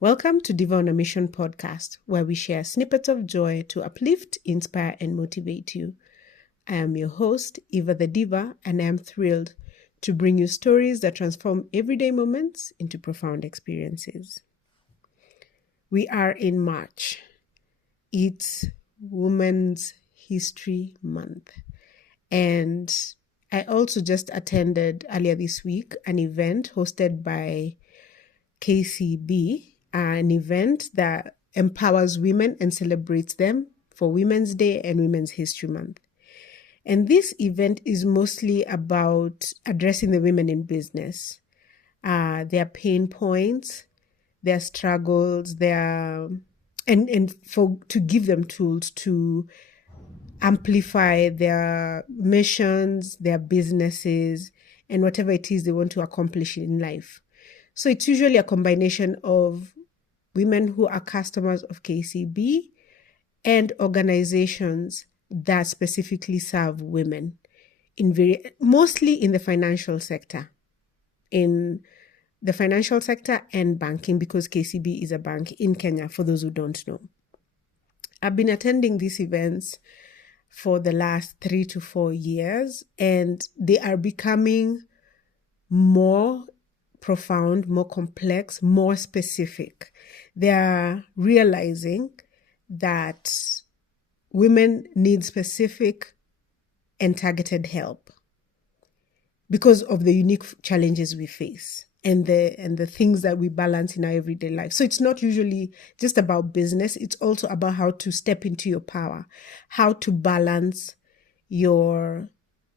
Welcome to Diva on a Mission podcast, where we share snippets of joy to uplift, inspire, and motivate you. I am your host, Eva the Diva, and I am thrilled to bring you stories that transform everyday moments into profound experiences. We are in March. It's Women's History Month. And I also just attended earlier this week an event hosted by KCB, an event that empowers women and celebrates them for Women's Day and Women's History Month. And this event is mostly about addressing the women in business, their pain points, their struggles, to give them tools to amplify their missions, their businesses, and whatever it is they want to accomplish in life. So it's usually a combination of women who are customers of KCB and organizations that specifically serve women, mostly in the financial sector. In the financial sector and banking, because KCB is a bank in Kenya, for those who don't know. I've been attending these events for the last 3 to 4 years, and they are becoming more profound, more complex, more specific. They are realizing that women need specific and targeted help because of the unique challenges we face and the things that we balance in our everyday life. So it's not usually just about business. It's also about how to step into your power, how to balance your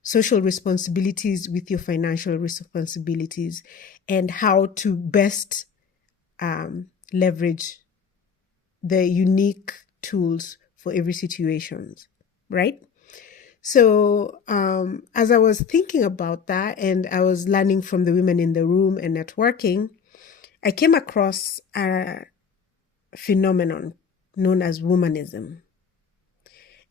social responsibilities with your financial responsibilities, and how to best leverage the unique tools for every situation, right? So as I was thinking about that and I was learning from the women in the room and networking, I came across a phenomenon known as womanism.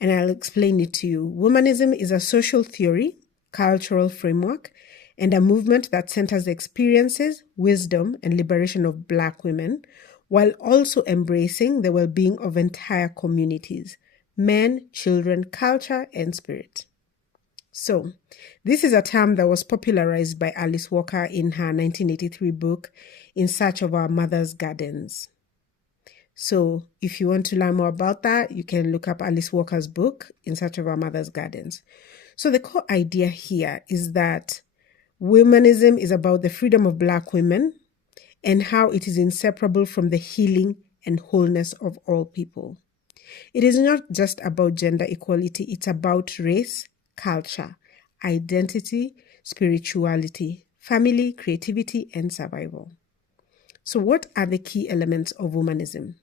And I'll explain it to you. Womanism is a social theory, cultural framework, and a movement that centers the experiences, wisdom, and liberation of Black women, while also embracing the well-being of entire communities, men, children, culture, and spirit. So, this is a term that was popularized by Alice Walker in her 1983 book, In Search of Our Mother's Gardens. So if you want to learn more about that, you can look up Alice Walker's book, In Search of Our Mother's Gardens. So the core idea here is that womanism is about the freedom of Black women and how it is inseparable from the healing and wholeness of all people. It is not just about gender equality, it's about race, culture, identity, spirituality, family, creativity, and survival. So what are the key elements of womanism?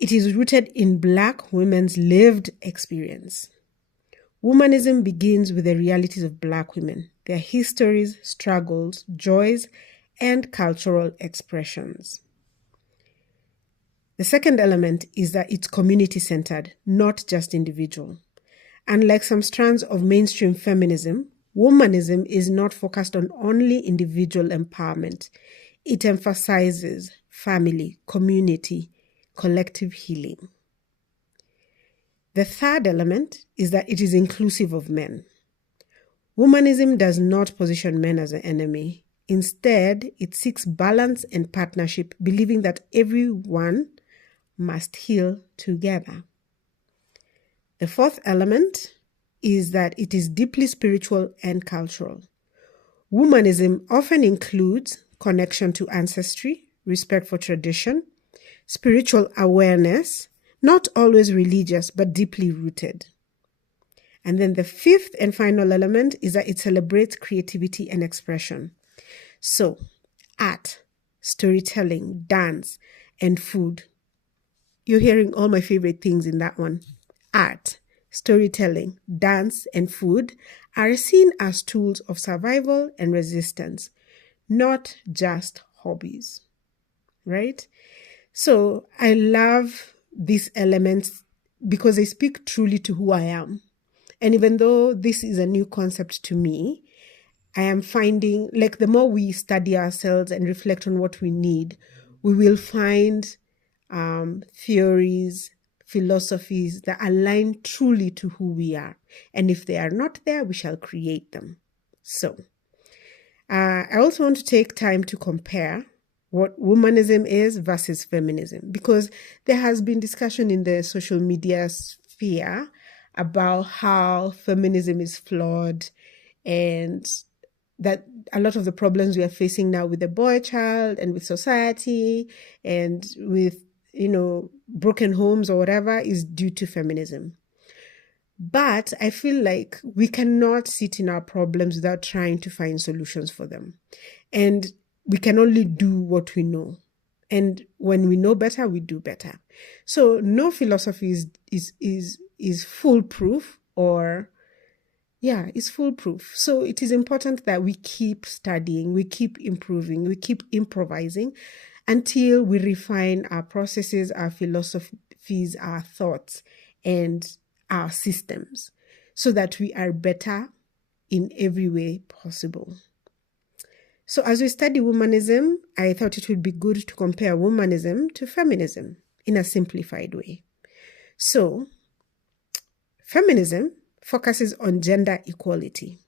It is rooted in Black women's lived experience. Womanism begins with the realities of Black women, their histories, struggles, joys, and cultural expressions. The second element is that it's community-centered, not just individual. Unlike some strands of mainstream feminism, womanism is not focused on only individual empowerment. It emphasizes family, community, collective healing. The third element is that it is inclusive of men. Womanism does not position men as an enemy. Instead, it seeks balance and partnership, believing that everyone must heal together. The fourth element is that it is deeply spiritual and cultural. Womanism often includes connection to ancestry, respect for tradition, spiritual awareness, not always religious, but deeply rooted. And then the fifth and final element is that it celebrates creativity and expression. So, art, storytelling, dance, and food. You're hearing all my favorite things in that one. Art, storytelling, dance, and food are seen as tools of survival and resistance, not just hobbies, right? So I love these elements because they speak truly to who I am. And even though this is a new concept to me, I am finding, like, the more we study ourselves and reflect on what we need, we will find theories, philosophies that align truly to who we are. And if they are not there, we shall create them. So, I also want to take time to compare what womanism is versus feminism, because there has been discussion in the social media sphere about how feminism is flawed and that a lot of the problems we are facing now with the boy child and with society and with, broken homes or whatever is due to feminism. But I feel like we cannot sit in our problems without trying to find solutions for them. And we can only do what we know. And when we know better, we do better. So no philosophy is foolproof is foolproof. So it is important that we keep studying, we keep improving, we keep improvising until we refine our processes, our philosophies, our thoughts, and our systems so that we are better in every way possible. So as we study womanism, I thought it would be good to compare womanism to feminism in a simplified way. So, feminism focuses on gender equality,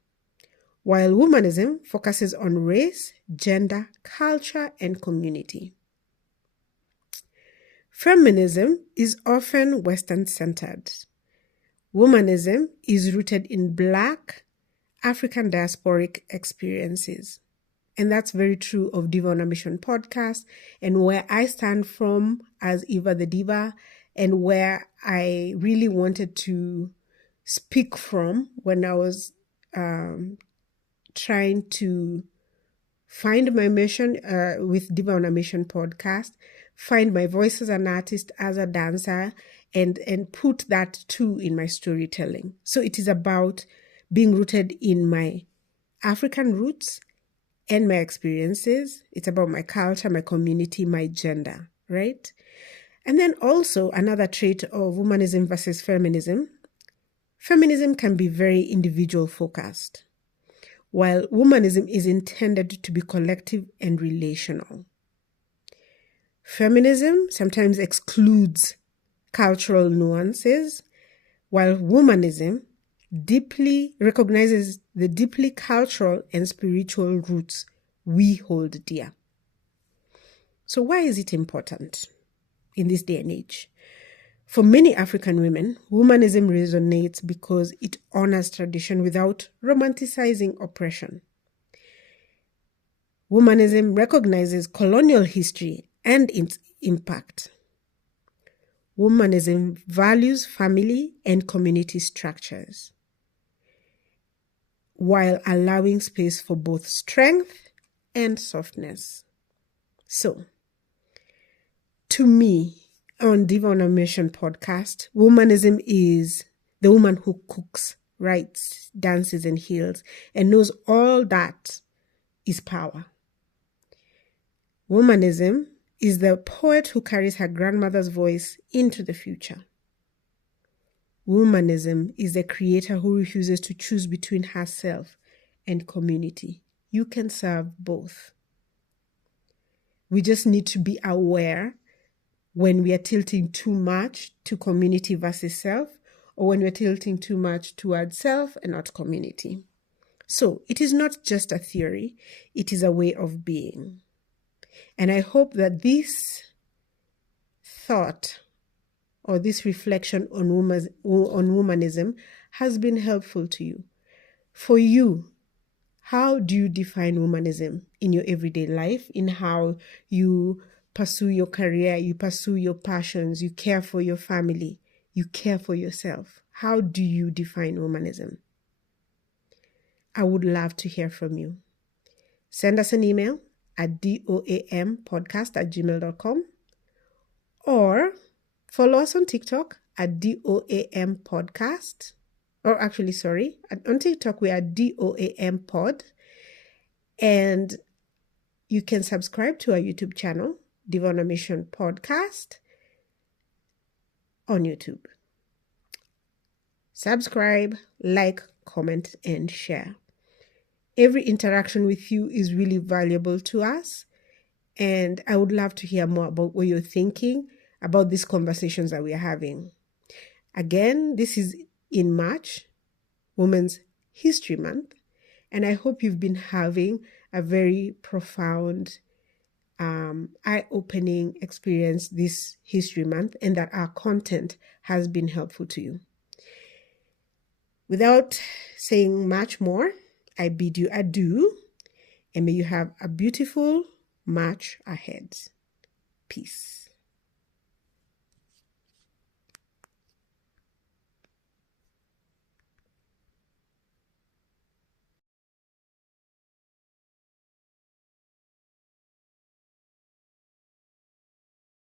while womanism focuses on race, gender, culture, and community. Feminism is often Western-centered. Womanism is rooted in Black, African diasporic experiences. And that's very true of Diva on a Mission podcast and where I stand from as Eva the Diva and where I really wanted to speak from when I was trying to find my mission with Diva on a Mission podcast, find my voice as an artist, as a dancer, and put that too in my storytelling. So it is about being rooted in my African roots and my experiences. It's about my culture, my community, my gender, right? And then also another trait of womanism versus feminism. Feminism can be very individual focused, while womanism is intended to be collective and relational. Feminism sometimes excludes cultural nuances, while womanism deeply recognizes the deeply cultural and spiritual roots we hold dear. So why is it important in this day and age? For many African women, womanism resonates because it honors tradition without romanticizing oppression. Womanism recognizes colonial history and its impact. Womanism values family and community structures, while allowing space for both strength and softness. So, to me, on Diva on a Mission podcast, womanism is the woman who cooks, writes, dances, and heals, and knows all that is power. Womanism is the poet who carries her grandmother's voice into the future. Womanism is the creator who refuses to choose between herself and community. You can serve both. We just need to be aware when we are tilting too much to community versus self, or when we're tilting too much towards self and not community. So it is not just a theory, it is a way of being. And I hope that this thought or this reflection on womanism has been helpful to you. For you, how do you define womanism in your everyday life, in how you pursue your career, you pursue your passions, you care for your family, you care for yourself? How do you define womanism? I would love to hear from you. Send us an email at doampodcast@gmail.com or follow us on TikTok at doampodcast. On TikTok we are doampod. And you can subscribe to our YouTube channel, Diva on a Mission Podcast, on YouTube. Subscribe, like, comment, and share. Every interaction with you is really valuable to us, And I would love to hear more about what you're thinking about these conversations that we are having. Again, this is in March, Women's History Month, and I hope you've been having a very profound, eye-opening experience this History Month, and that our content has been helpful to you. Without saying much more, I bid you adieu, and may you have a beautiful March ahead. Peace.